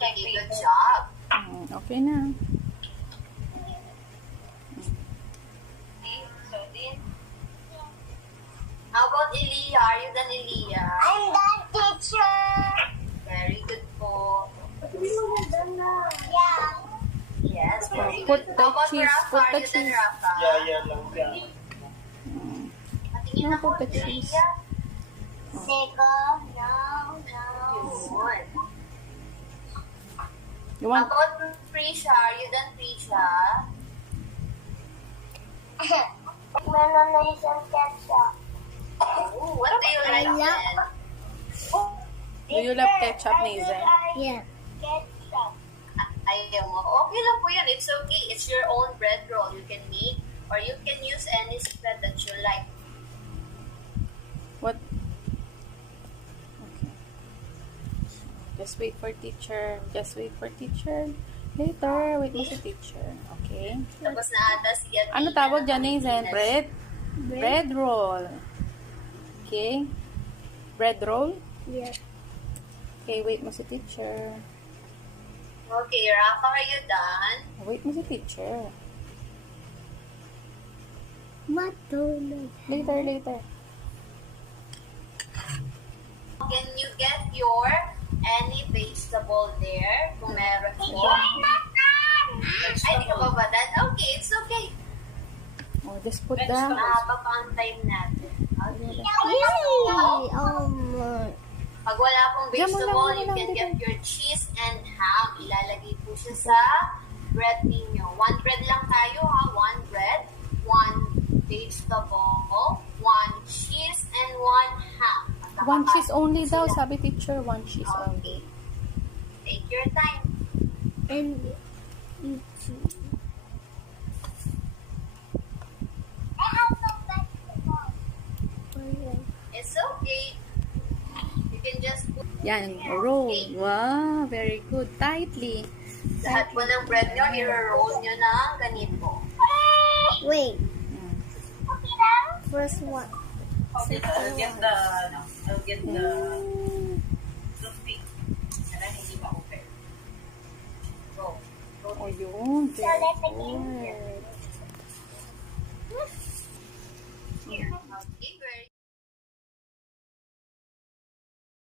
Okay, good job. Okay na. So, din. How about Elia? Are you done, Elia? I'm done, teacher. Very good po. Yeah. Yes, very Put good. the How about cheese, Rafa? put Are the you done, cheese. Rafa? Yeah lang yan. Patingin No, ako, put the cheese. Elia. Sego, no. Yun. You How want? about Prisha? Are you done, Prisha? Mayonnaise and ketchup. Oh, what do you like then? Do you love ketchup, Nathan? Yeah. Ketchup. Ayaw mo. Okay lang po yan. It's okay. It's your own bread roll. You can make or you can use any spread that you like. What? Okay. Just wait for teacher. Just wait for teacher. Later, wait mo si teacher. Okay? Tapos na ata si Athena. Ano tawag dyan, Nathan? Bread? Bread roll. Okay? Bread roll? Yeah. Okay, wait mo si teacher. Okay, Rafa, are you done? Wait mo si teacher. McDonald's. Later. Can you get your any vegetable there? Kung meron po. Ay, di ka ba ba done? Okay, it's okay. Oh, just put the... Mahaba pa ang time natin. Okay. Pag wala pong Diyan mo lang, vegetable, diyan you mo lang, can dito. get your cheese and ham. Ilalagay po siya sa bread ninyo. One bread lang tayo ha. One bread, one vegetable, one cheese, and one ham. At One cheese only daw, sila. sabi teacher. One cheese only. Take your time. And I have some vegetables. It's okay. You can just put Yan, roll. Wow, very good. Tightly. lahat po ng bread nyo, i-roll nyo na ganito. Wait. Mm. Okay now? First one. I'll get the toothpick. And then hindi pa open. Go. Oh, yun. So let's Very begin. good.